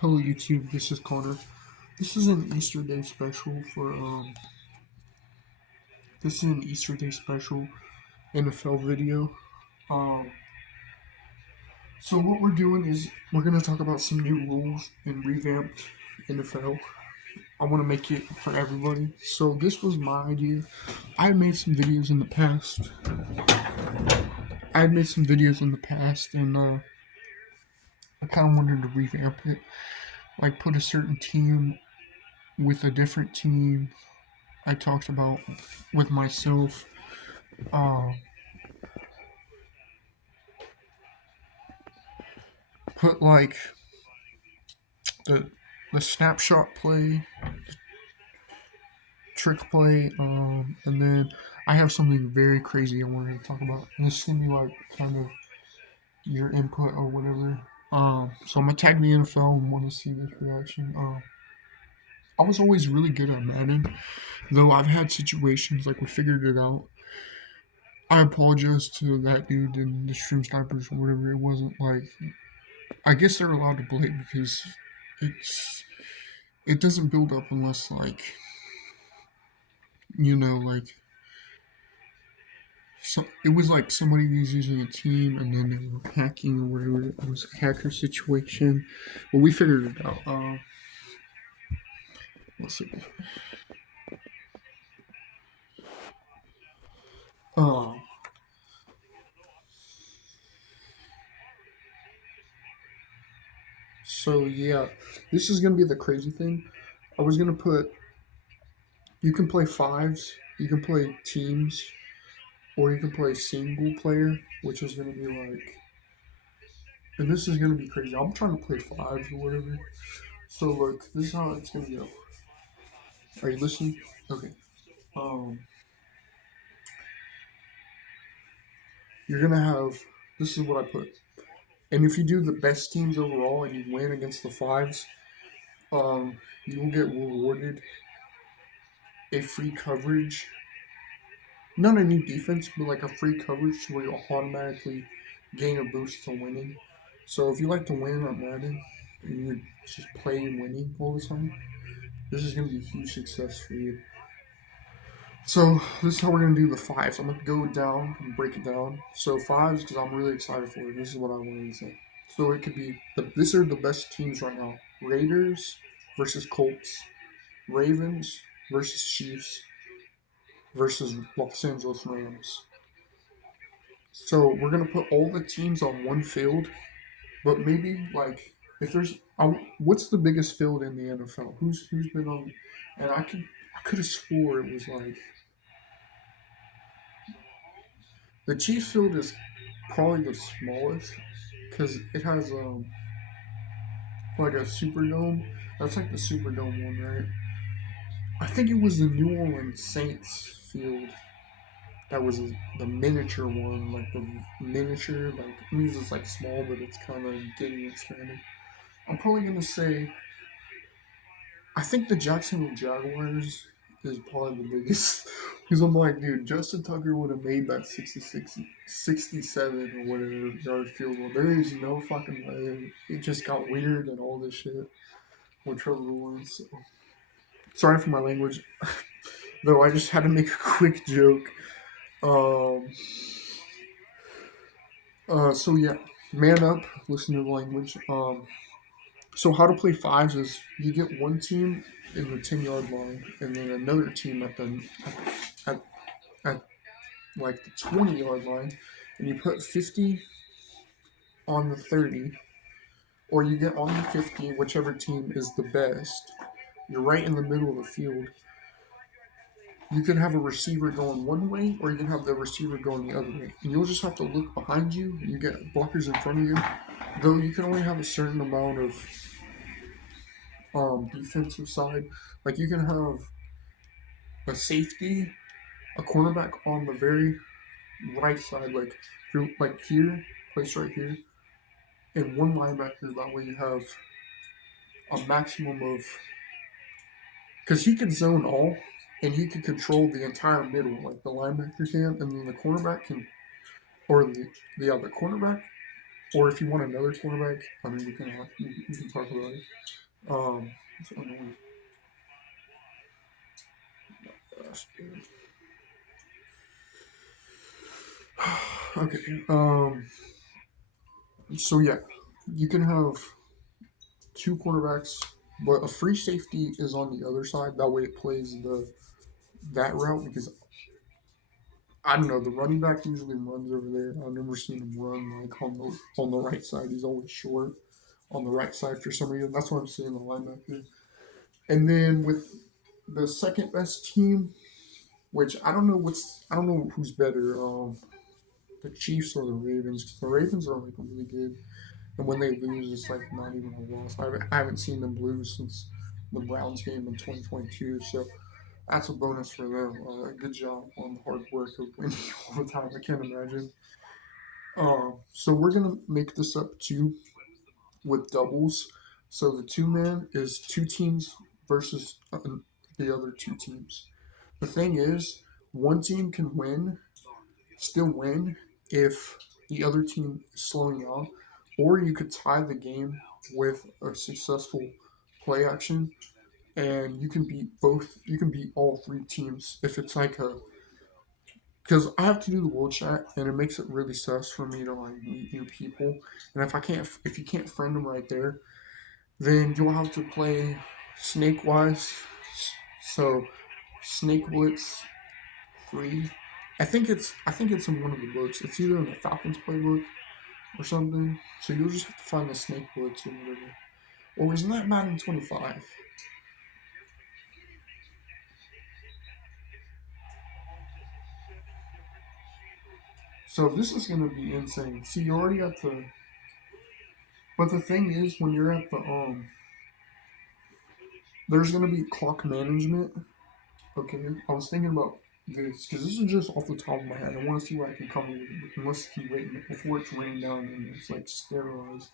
Hello YouTube, this is Connor. This is an Easter Day special for this is an Easter Day special NFL video. Um so what we're doing is we're gonna talk about some new rules in revamped NFL. I wanna make it for everybody. So this was my idea. I had made some videos in the past. And I kinda wanted to revamp it. Like put a certain team with a different team I talked about with myself. Uh Put like the the snapshot play, trick play, and then I have something very crazy I wanted to talk about. And this is gonna be like kind of your input or whatever. So I'm gonna tag the NFL and want to see this reaction. I was always really good at Madden, though I've had situations like we figured it out. I apologize to that dude and the stream snipers or whatever. It wasn't like I guess they're allowed to play because it's it doesn't build up unless like so it was like somebody was using a team and then they were hacking or whatever. It was a hacker situation. But we figured it out. Let's see. Uh, so yeah, this is gonna be the crazy thing. I was gonna put you can play fives, you can play teams, or you can play single player, which is gonna be like, and this is gonna be crazy. I'm trying to play fives or whatever. So look, this is how it's gonna go. Are you listening? Okay. Um, you're gonna have. This is what I put. And if you do the best teams overall and you win against the fives, you will get rewarded a free coverage. Not a new defense, but like a free coverage where you'll automatically gain a boost to winning. So if you like to win at Madden and you're just playing winning all the time, this is going to be a huge success for you. So this is how we're going to do the fives. I'm going to go down and break it down. So fives, because I'm really excited for it. This is what I wanted to say. So it could be, these are the best teams right now. Raiders versus Colts. Ravens versus Chiefs versus Los Angeles Rams. So we're going to put all the teams on one field, but maybe like if there's what's the biggest field in the NFL? Who's been on? And I could have swore it was like the Chiefs field is probably the smallest because it has like a Superdome. That's like the Superdome one, right? I think it was the New Orleans Saints field that was the miniature one, like the miniature, like it means it's like small, but it's kind of getting expanded. I'm probably gonna say I think the Jacksonville Jaguars is probably the biggest because I'm like, dude, Justin Tucker would have made that 66, 67 or whatever yard field goal. There is no fucking way. It just got weird and all this shit with Trevor Lawrence. So. Sorry for my language, though. I just had to make a quick joke. Um, so yeah, man up. Listen to the language. So how to play fives is you get one team in the 10-yard line and then another team at, at like the 20-yard line, and you put 50 on the 30, or you get on the 50, whichever team is the best. You're right in the middle of the field. You can have a receiver going one way, or you can have the receiver going the other way. And you'll just have to look behind you, and you get blockers in front of you. Though you can only have a certain amount of defensive side. Like you can have a safety, a cornerback on the very right side, like you're like here, placed right here, and one linebacker. That way you have a maximum of because he can zone all, and he can control the entire middle, like the linebacker can, and then the cornerback can, or the cornerback or if you want another quarterback, I mean, you can talk about it. It's annoying. Gosh, dude. Okay. So yeah, you can have two quarterbacks, but a free safety is on the other side. That way, it plays the that route because I don't know. The running back usually runs over there. I've never seen him run like on the right side. He's always short on the right side for some reason. That's what I'm seeing the linebacker. And then with the second best team, which I don't know who's better, the Chiefs or the Ravens. 'Cause the Ravens are like really good, and when they lose, it's like not even a loss. I haven't seen them lose since the Browns game in 2022. So that's a bonus for them. Good job on the hard work of winning all the time. I can't imagine. So we're gonna make this up too with doubles. So the two man is two teams versus the other two teams. The thing is, one team can still win if the other team is slowing down, or you could tie the game with a successful play action, and you can beat both. You can beat all three teams if it's like a because I have to do the world chat, and it makes it really sus for me to like meet new people. And if you can't friend them right there, then you'll have to play snake wise. So snake blitz free. I think it's in one of the books. It's either in the Falcons playbook or something. So you'll just have to find the snake blitz or whatever. Or wasn't that Madden 25? So this is gonna be insane. See, you already got the. But the thing is, when you're at the there's gonna be clock management. Okay, I was thinking about this because this is just off the top of my head. I want to see what I can come up with unless he waiting before it's raining down and it's like sterilized.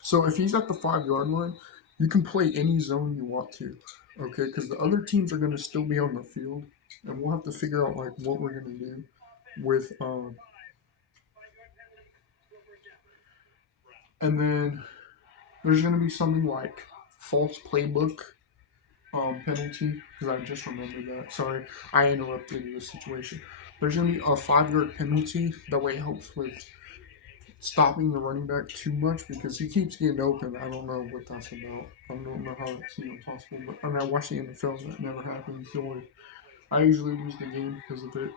So if he's at the 5 yard line, you can play any zone you want to. Okay, because the other teams are gonna still be on the field, and we'll have to figure out like what we're gonna do with and then there's gonna be something like false playbook penalty because I just remembered that. Sorry, I interrupted the situation. There's gonna be a 5 yard penalty. That way it helps with stopping the running back too much because he keeps getting open. I don't know what that's about. I don't know how it's even possible. But I mean, I watch the NFL and that never happens. So I usually lose the game because of it.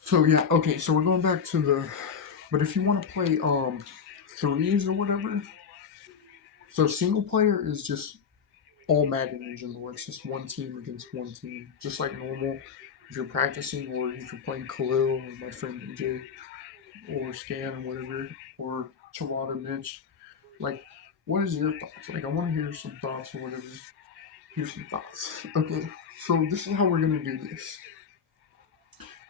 So yeah, okay. So we're going back to the. But if you want to play threes or whatever, so single player is just all Madden in general. It's just one team against one team, just like normal. If you're practicing, or if you're playing Khalil or my friend DJ, or Scan or whatever, or Chawada Mitch, like, what is your thoughts? Like, I want to hear some thoughts or whatever. Here's some thoughts. Okay, so this is how we're gonna do this.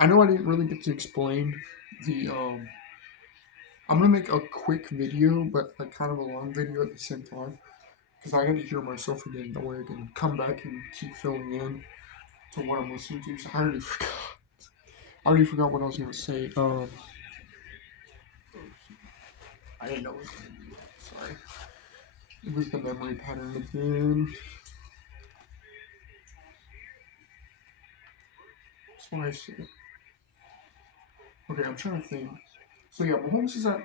I know I didn't really get to explain the. I'm gonna make a quick video, but like kind of a long video at the same time, because I got to hear myself again. That way I can come back and keep filling in to what I'm listening to. So I already forgot. I already forgot what I was gonna say. I didn't know it was gonna be. Sorry, it was the memory pattern again. That's why I said. Okay, I'm trying to think. So yeah, Mahomes is at.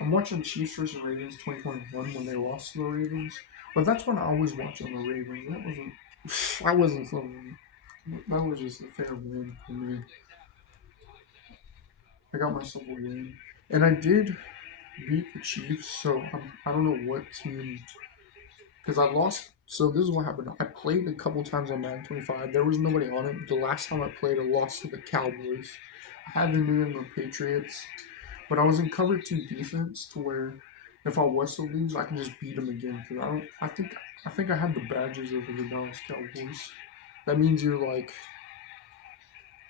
I'm watching Chiefs versus Ravens 2021 when they lost to the Ravens, but that's when I was watching the Ravens. That wasn't. I wasn't something. That was just a fair win for me. I got myself a win, and I did beat the Chiefs. So I don't know what team because I lost. So this is what happened. I played a couple times on Madden 25. There was nobody on it. The last time I played, I lost to the Cowboys. I had the New England Patriots. But I was in cover two defense to where if I was to lose, I can just beat them again. Cause I don't. I think I had the badges over the Dallas Cowboys. That means you're like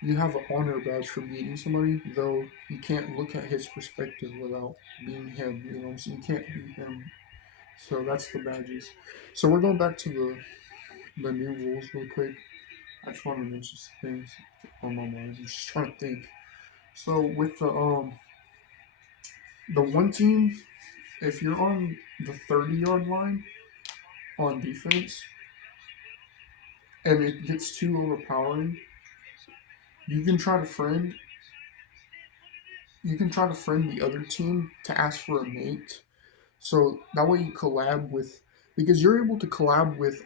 you have an honor badge for beating somebody, though you can't look at his perspective without being him. You know what I'm saying? You can't beat him. So that's the badges. So we're going back to the new rules real quick. I just want to mention some things on my mind. I'm just trying to think. So with the the one team, if you're on the 30-yard line on defense and it gets too overpowering, you can try to friend you can try to friend the other team to ask for a mate. So that way you collab with, because you're able to collab with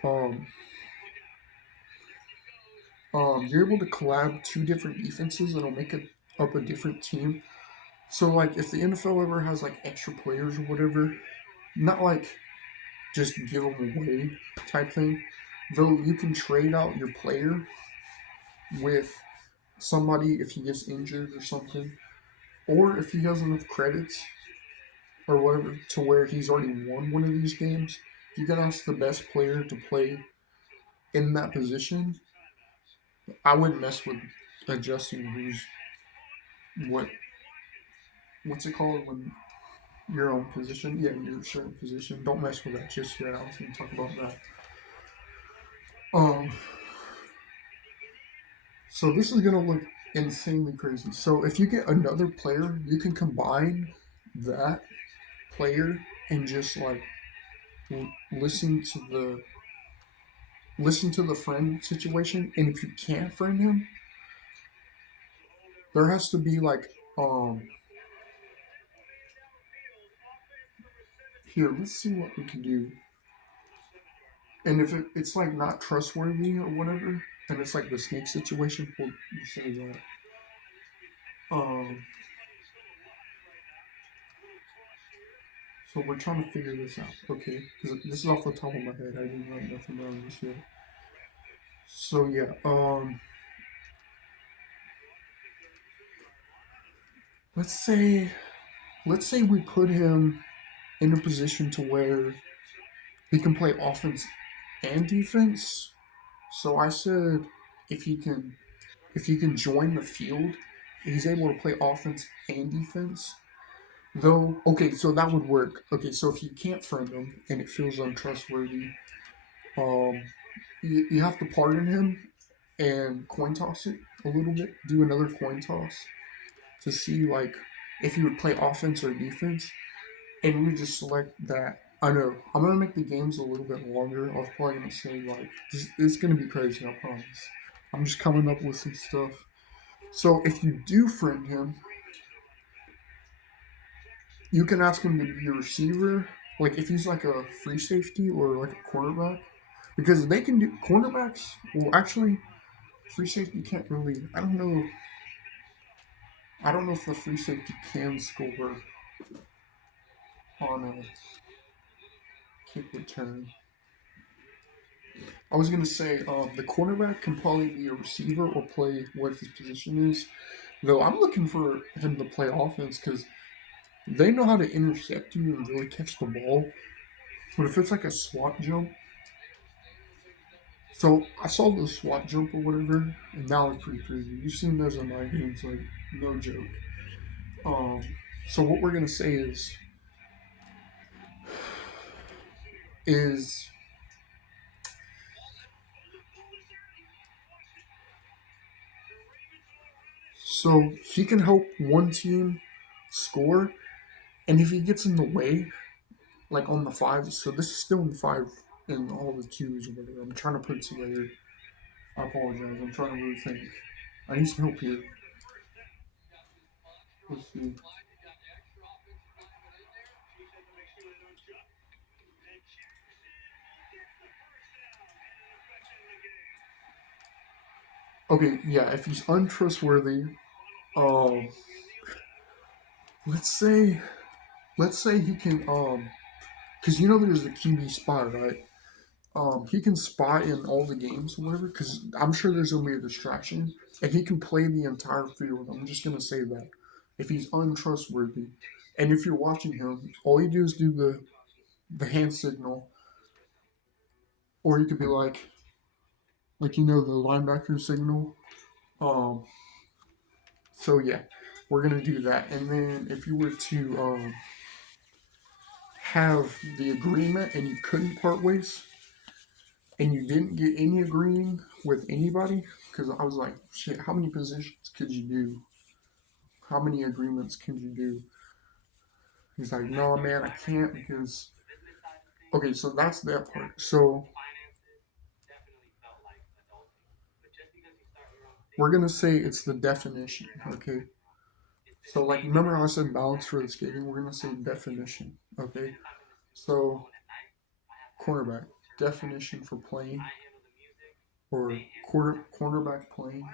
you're able to collab two different defenses that'll make it up a different team. So like if the NFL ever has like extra players or whatever, not like just give them away type thing, though you can trade out your player with somebody if he gets injured or something, or if he has enough credits or whatever to where he's already won one of these games, you can ask the best player to play in that position. I wouldn't mess with adjusting who's what what's it called when your own position. Yeah, your certain position. Don't mess with that just yet. I was gonna talk about that. Um so this is gonna look insanely crazy. So if you get another player, you can combine that player and just like listen to the friend situation. And if you can't friend him, there has to be like here, let's see what we can do. And if it's like not trustworthy or whatever, and it's like the snake situation, we'll say that. Um, so we're trying to figure this out, okay? Because this is off the top of my head. I didn't write nothing down this yet. So yeah, let's say let's say we put him in a position to where he can play offense and defense. So I said if he can if he can join the field, he's able to play offense and defense. Though, okay, so that would work. Okay, so if you can't friend him and it feels untrustworthy, um, you have to pardon him and coin toss it a little bit. Do another coin toss to see like if he would play offense or defense, and we just select that. I know I'm gonna make the games a little bit longer. I was probably gonna say like this, it's gonna be crazy. I promise. I'm just coming up with some stuff. So if you do friend him, you can ask him to be a receiver. Like if he's like a free safety or like a cornerback, because they can do cornerbacks. Well, actually, free safety can't really. I don't know. I don't know if the free safety can score on a kick return. I was gonna say the cornerback can probably be a receiver or play what his position is. Though I'm looking for him to play offense because they know how to intercept you and really catch the ball. But if it's like a swat jump, so I saw the SWAT jump or whatever, and that was pretty crazy. You've seen those in my games, like no joke. Um, so what we're gonna say is so he can help one team score, and if he gets in the way, like on the five, so this is still in the five and all the twos or whatever. I'm trying to put it together. I apologize. I'm trying to really think. I need some help here. Let's see. Okay, yeah. If he's untrustworthy, um, let's say let's say he can because you know there's the QB spy, right? He can spy in all the games or whatever, because I'm sure there's gonna be a distraction, and he can play the entire field. I'm just gonna say that if he's untrustworthy, and if you're watching him, all you do is do the hand signal, or you could be like you know the linebacker signal. Um, so yeah, we're gonna do that, and then if you were to have the agreement and you couldn't part ways, and you didn't get any agreeing with anybody, because I was like, shit, how many positions could you do? How many agreements can you do? He's like, no, man, I can't because. Okay, so that's that part. So we're gonna say it's the definition. Okay. So like, remember how I said balance for the skating? We're gonna say definition. Okay. So cornerback definition for playing or cornerback playing.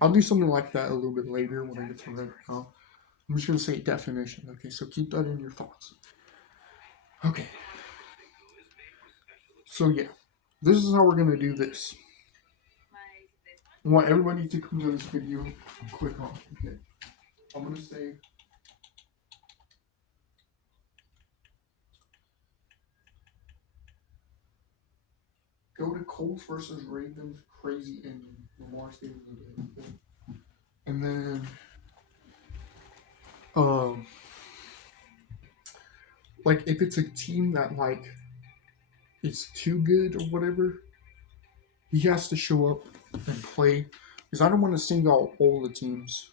I'll do something like that a little bit later when I get to right now. I'm just gonna say definition. Okay, so keep that in your thoughts. Okay, so yeah, this is how we're gonna do this. I want everybody to come to this video and click on. Okay, I'm gonna say go to Colts versus Ravens crazy ending. Lamar Stevens again. Okay? And then um like if it's a team that like is too good or whatever, he has to show up and play because I don't want to sing out all the teams.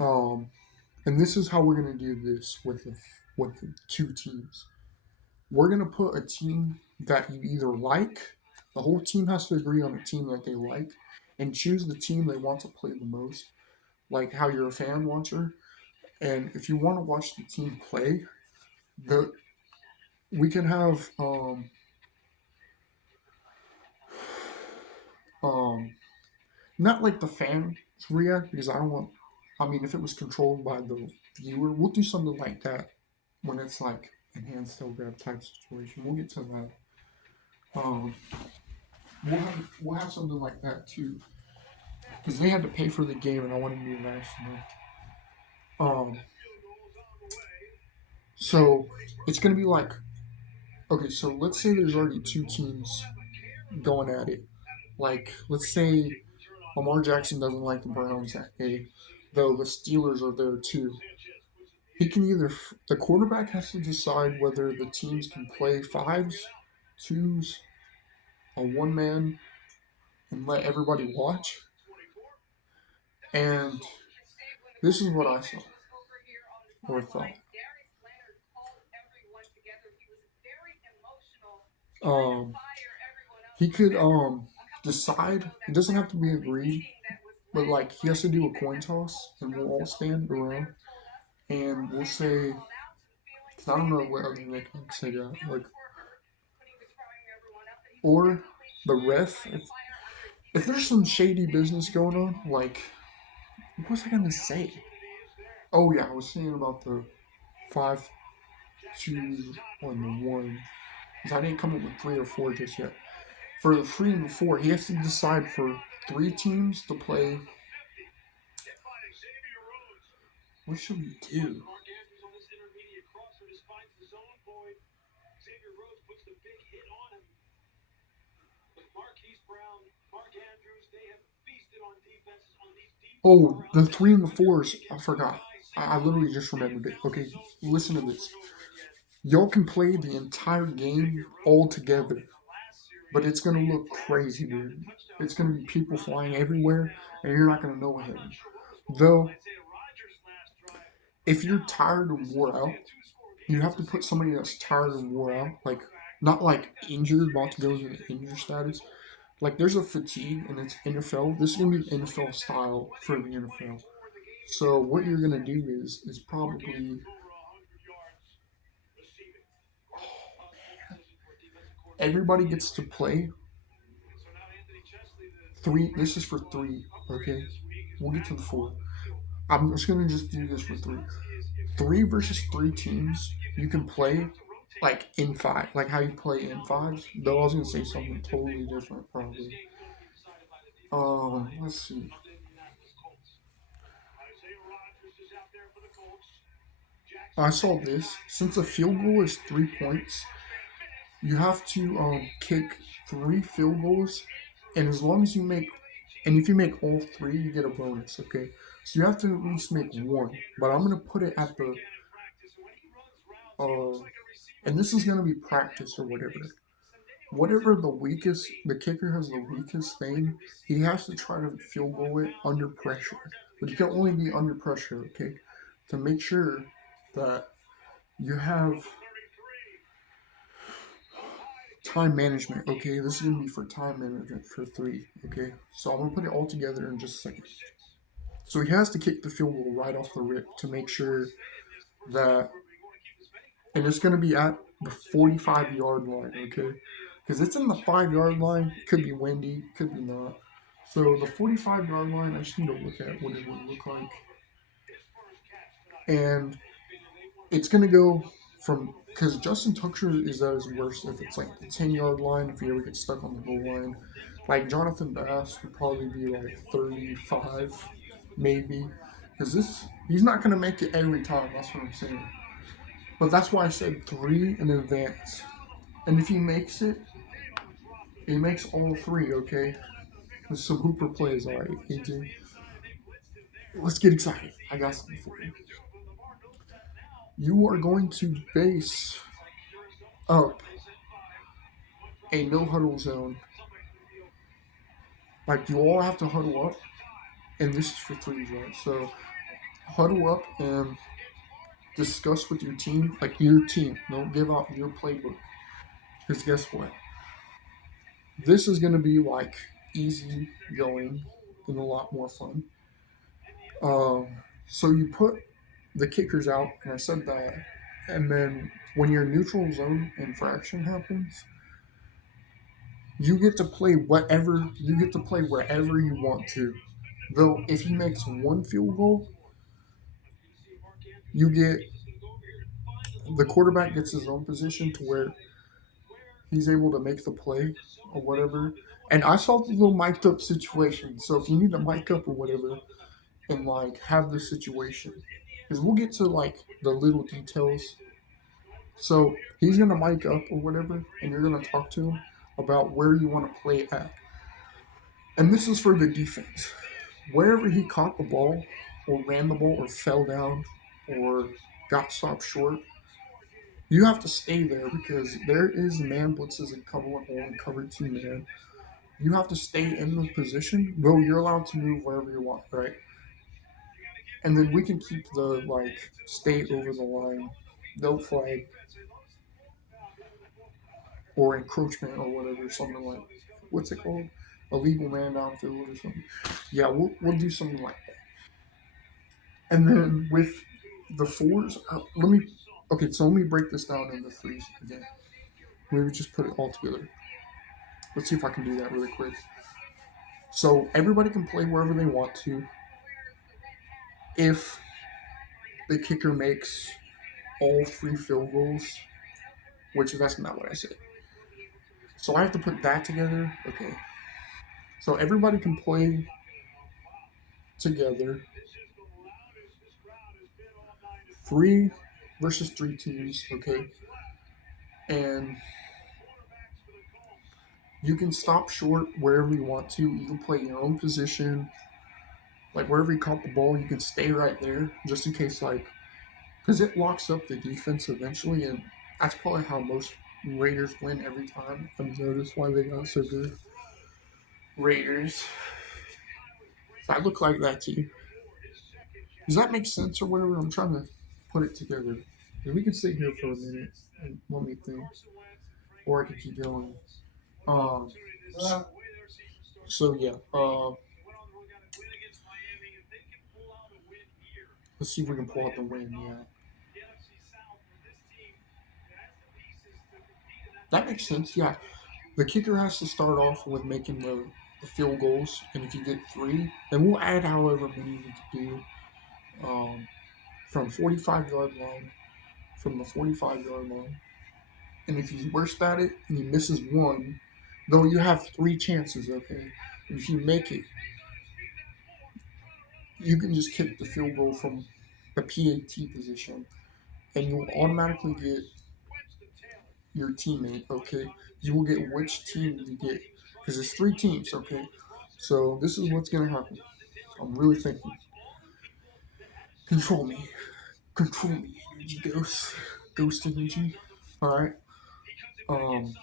Um, and this is how we're gonna do this with the two teams. We're gonna put a team that you either like. The whole team has to agree on a team that they like, and choose the team they want to play the most, like how you're a fan watcher. And if you want to watch the team play, the we can have um not like the fans react because I don't want. I mean, if it was controlled by the viewer, we'll do something like that when it's like enhanced tail grab type situation. We'll get to that. Um, we'll have something like that too because they had to pay for the game, and I want to be nice to them. So it's gonna be like okay. So let's say there's already two teams going at it. Like let's say Lamar Jackson doesn't like the Browns at A, though the Steelers are there too. He can either the quarterback has to decide whether the teams can play fives, twos, a one man, and let everybody watch. And this is what I saw or thought. Um, he could decide. It doesn't have to be agreed, but like he has to do a coin toss, and we'll all stand around, and we'll say. Cause I don't know what other they can say that. Like, or the ref. If there's some shady business going on, like what was I gonna say? Oh yeah, I was saying about the 5, 2, on the one. Because I didn't come up with 3 or 4 just yet. For the 3 and 4, he has to decide for 3 teams to play. What should we do? Oh, the 3 and 4s. I forgot. I literally just remembered it. Okay, listen to this. Y'all can play the entire game all together, but it's gonna look crazy, dude. It's gonna be people flying everywhere, and you're not gonna know him. Though, if you're tired and wore out, you have to put somebody that's tired and wore out, like not like injured, about to go into the injured status. Like there's a fatigue, and it's NFL. This is gonna be NFL style for the NFL. So what you're gonna do is probably everybody gets to play three. This is for three. Okay, we'll get to the four. I'm just gonna just do this for three. 3 versus 3 teams. You can play like in five, like how you play in fives. Though I was gonna say something totally different, probably. Let's see. I saw this. Since a field goal is 3 points, you have to kick 3 field goals, and as long as you make, and if you make all three, you get a bonus. Okay, so you have to at least make one. But I'm gonna put it at the uh, and this is gonna be practice or whatever. Whatever the weakest, the kicker has the weakest thing, he has to try to field goal it under pressure. But he can only be under pressure, okay? To make sure that You have time management. Okay, this is gonna be for time management for three. Okay, so I'm gonna put it all together in just a second. So he has to kick the field goal right off the rip to make sure that, and it's gonna be at the 45-yard line. Okay, because it's in the 5-yard line. Could be windy, could be not. So the 45-yard line, I just need to look at what it would look like, and it's gonna go from, because Justin Tucker is at his worst if it's like the 10-yard line. If he ever gets stuck on the goal line, like Jonathan Bass would probably be like 35, maybe, because this he's not gonna make it every time. That's what I'm saying. But that's why I said three in advance. And if he makes it, he makes all three. Okay, there's some hooper plays. All right, AJ, let's get excited. I got something for you. You are going to base up a no huddle zone. Like you all have to huddle up, and this is for threes, right? So huddle up and discuss with your team, like your team. Don't give out your playbook, because guess what? This is going to be like easy going and a lot more fun. Um, so you put the kickers out, and I said that, and then when your neutral zone infraction happens, you get to play whatever you get to play wherever you want to. Though if he makes one field goal, you get the quarterback gets his own position to where he's able to make the play or whatever. And I saw the little mic'd up situation. So if you need to mic up or whatever and like have the situation, because we'll get to like the little details. So he's gonna mic up or whatever, and you're gonna talk to him about where you want to play at. And this is for the defense. Wherever he caught the ball, or ran the ball, or fell down, or got stopped short, you have to stay there because there is man blitzes and cover one and cover two man. You have to stay in the position, though you're allowed to move wherever you want, right? And then we can keep the like stay over the line, no flag, or encroachment or whatever, something like what's it called? Illegal man downfield or something. Yeah, we'll do something like that. And then with the fours, let me okay, so let me break this down into threes again. Maybe just put it all together. Let's see if I can do that really quick. So everybody can play wherever they want to if the kicker makes all three field goals, which that's not what I said. So I have to put that together. Okay. So everybody can play together. Three versus three teams, okay? And you can stop short wherever you want to. You can play your own position. Like wherever you caught the ball, you can stay right there just in case, like, because it locks up the defense eventually, and that's probably how most Raiders win every time. I've noticed why they got so good. Raiders. So I look like that to you. Does that make sense or whatever? I'm trying to put it together. And we can sit here for a minute and let me think, or I could keep going. Um, so yeah. Let's see if we can pull out the win. Yeah, that makes sense. Yeah, the kicker has to start off with making the field goals, and if you get three, then we'll add however many we can do from 45-yard line, from the 45-yard line. And if he's worst at it and he misses one, though you have three chances, okay? And if you make it, you can just kick the field goal from the PAT position, and you'll automatically get your teammate, okay? You will get which team you get, because it's three teams, okay? So this is what's gonna happen. I'm really thinking. Control me, control me, energy ghost, ghost energy. All right. Um.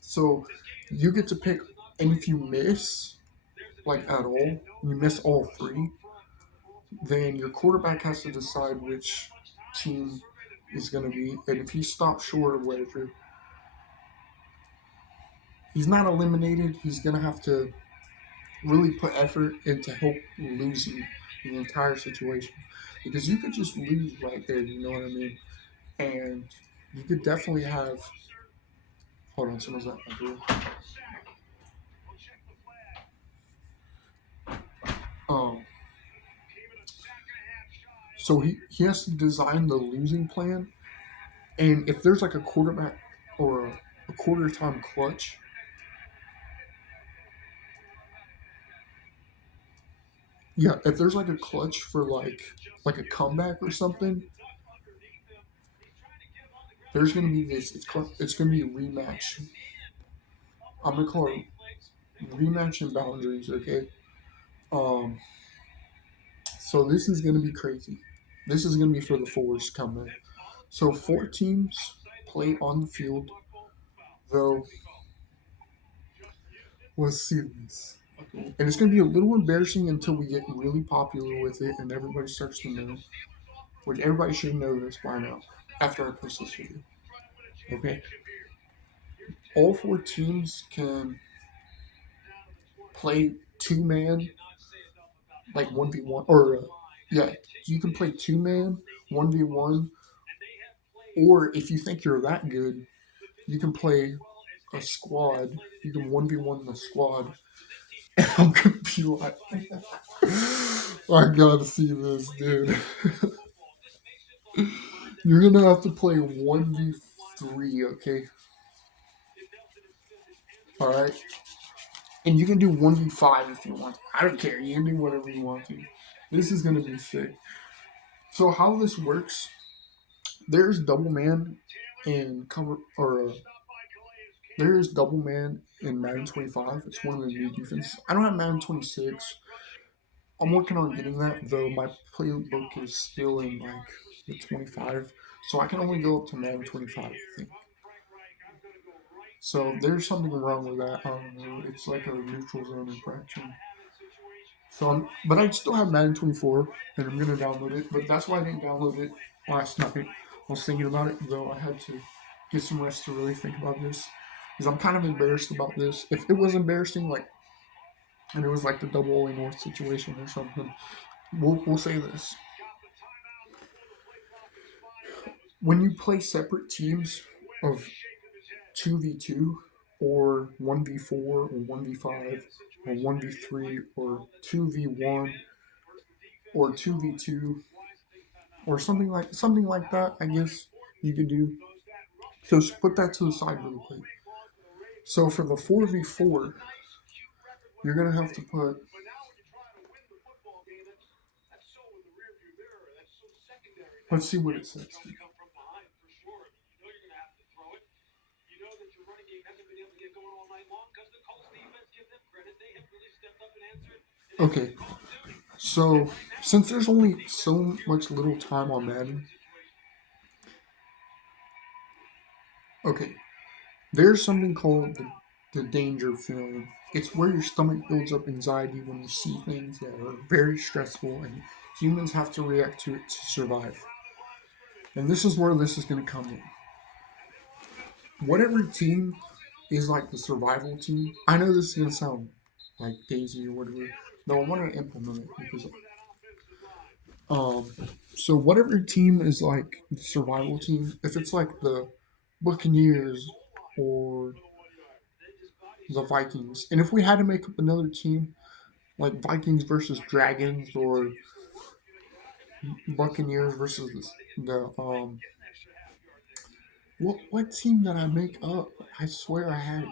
So you get to pick, and if you miss, like at all, you miss all three, then your quarterback has to decide which team. is going to be, and if he stops short or whatever, he's not eliminated. He's going to have to really put effort into help losing the entire situation, because you could just lose right there. You know what I mean? And you could definitely have. Hold on, someone's at my door. Um, so he has to design the losing plan, and if there's like a quarterback or a quarter time clutch, yeah, if there's like a clutch for like a comeback or something, there's gonna be this. It's gonna be a rematch. I'm gonna call it rematch and boundaries. Okay. Um. So this is gonna be crazy. This is gonna be for the fours coming. So four teams play on the field. Though, let's see this. And it's going to be a little embarrassing until we get really popular with it and everybody starts to know, which everybody should know this by now after I post this video. Okay? All four teams can play two man, like 1v1, or yeah, you can play two man, 1v1, or if you think you're that good, you can play a squad. You can 1v1 the squad. And I'm gonna be like, I gotta see this, dude. You're gonna have to play 1v3, okay? Alright? And you can do 1v5 if you want. I don't care. You can do whatever you want to. This is gonna be sick. So, how this works, there's double man in cover, or there's double man in Madden 25. It's one of the new defenses. I don't have Madden 26. I'm working on getting that, though my playbook is still in like the 25. So, I can only go up to Madden 25, I think. So there's something wrong with that. I don't know. It's like a neutral zone infraction. So, but I still have Madden 24, and I'm gonna download it. But that's why I didn't download it last night. I was thinking about it, though. I had to get some rest to really think about this, because I'm kind of embarrassed about this. If it was embarrassing, like, and it was like the double Ole North situation or something, we'll say this: when you play separate teams of 2v2 or 1v4 or 1v5 or 1v3 or 2v1 or 2v2 or something like that, I guess you could do. So put that to the side really quick. So for the 4v4, you're going to have to put, let's see what it says. Okay, so since there's only so much little time on Madden, okay, there's something called the danger feeling. It's where your stomach builds up anxiety when you see things that are very stressful and humans have to react to it to survive. And this is where this is going to come in. Whatever team is like the survival team, I know this is going to sound like Daisy or whatever, though I want to implement it because um, so whatever team is like the survival team, if it's like the Buccaneers or the Vikings, and if we had to make up another team like Vikings versus Dragons or Buccaneers versus the what team did I make up? I swear I had it.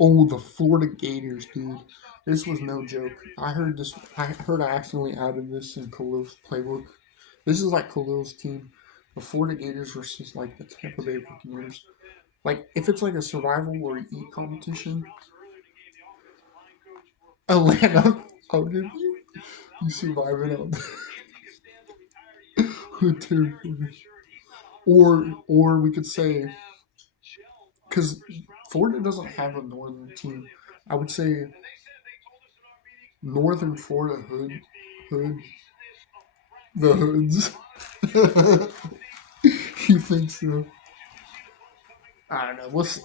Oh, the Florida Gators, dude. This was no joke. I heard this. I heard I accidentally added this in Khalil's playbook. This is like Khalil's team, the Florida Gators versus like the Tampa Bay Buccaneers. Like if it's like a survival or eat competition, Atlanta, I'll give you. You survive it out with territory. Or we could say because Florida doesn't have a northern team. I would say northern Florida hood The hoods. You think so? I don't know. What's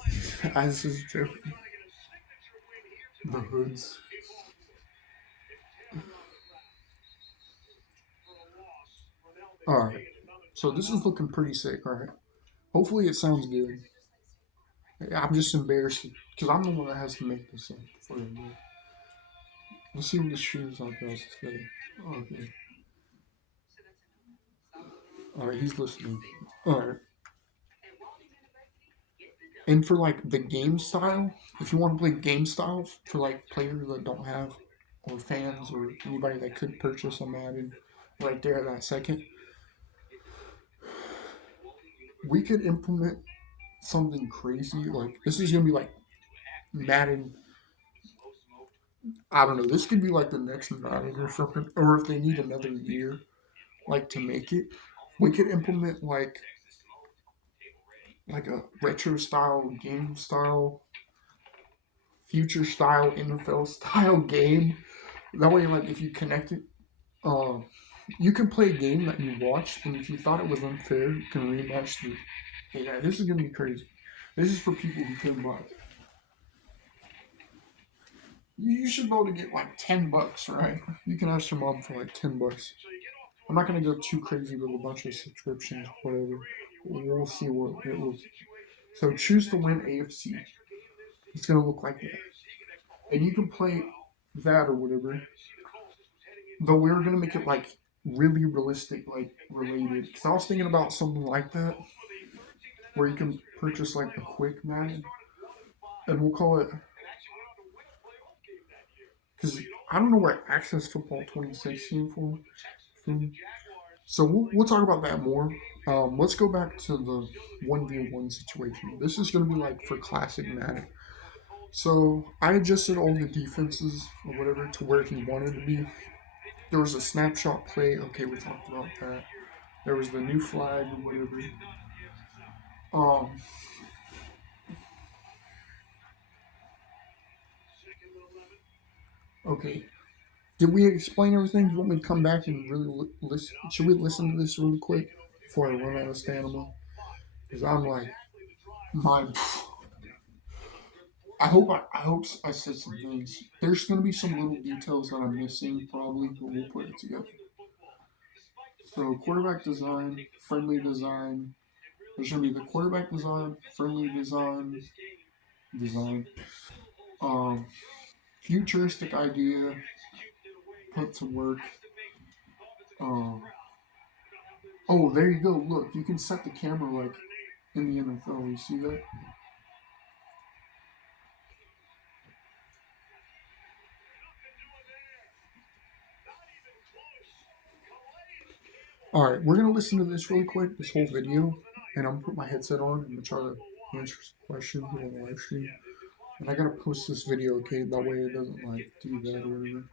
I was just joking. The hoods. All right. So this is looking pretty sick. All right. Hopefully it sounds good. I'm just embarrassed because I'm the one that has to make this up before I do it. Let's see what the shoes like else say. Okay. All right. He's listening. All right. And for like the game style, if you want to play game styles for like players that don't have, or fans, or anybody that could purchase a Madden right there at that second, we could implement something crazy. Like this is gonna be like Madden. I don't know. This could be like the next Madden or something. Or if they need another year, like to make it, we could implement like a retro style game style, future style NFL style game. That way, like if you connect it, um, you can play a game that you watched, and if you thought it was unfair, you can rematch the. Yeah, this is gonna be crazy. This is for people who can buy it. You should be able to get like $10, right? You can ask your mom for like $10. I'm not gonna go too crazy with a bunch of subscriptions, whatever. We'll see what it looks. So choose to win AFC. It's gonna look like that, and you can play that or whatever. Though we were gonna make it like really realistic, like related. Because I was thinking about something like that, where you can purchase like a quick Madden, and we'll call it. Because I don't know where Access Football 2016 from. So we'll talk about that more. Let's go back to the 1v1 situation. This is going to be like for classic Madden. So I adjusted all the defenses or whatever to where he wanted to be. There was a snapshot play. Okay, we talked about that. There was the new flag or whatever. Um, okay. Did we explain everything? Do you want me to come back and really listen? Should we listen to this really quick before I run out of stamina? Because I'm like, my I hope I said some things. There's gonna be some little details that I'm missing probably, but we'll put it together. So quarterback design, friendly design. There's gonna be the quarterback design, friendly design. Um, futuristic idea, put to work. Um, oh, there you go. Look, you can set the camera like in the NFL. You see that? All right, we're gonna listen to this really quick, this whole video, and I'm gonna put my headset on and I'm gonna try to answer some questions on the live stream. And I gotta post this video, okay? That way it doesn't like do that or whatever.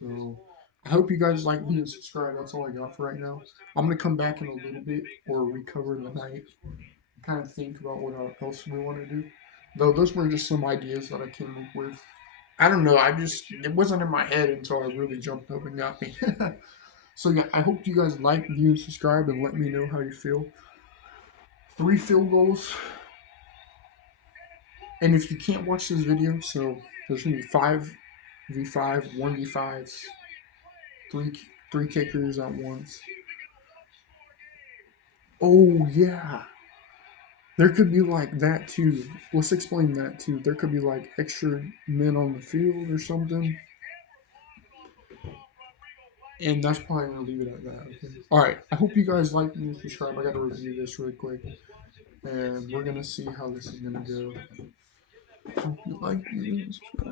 So I hope you guys like me and subscribe. That's all I got for right now. I'm gonna come back in a little bit or recover the night, kind of think about what else we want to do. Though those were just some ideas that I came up with. I don't know. I just it wasn't in my head until I really jumped up and got me. So yeah, I hope you guys like, view, and subscribe, and let me know how you feel. 3 field goals, and if you can't watch this video, so there's gonna be 5v5, 1v5s, three three kickers at once. Oh yeah, there could be like that too. Let's explain that too. There could be like extra men on the field or something, and that's probably gonna leave it at that. Okay. All right. I hope you guys like and subscribe. I got to review this really quick, and we're gonna see how this is gonna go. Hope you like and subscribe.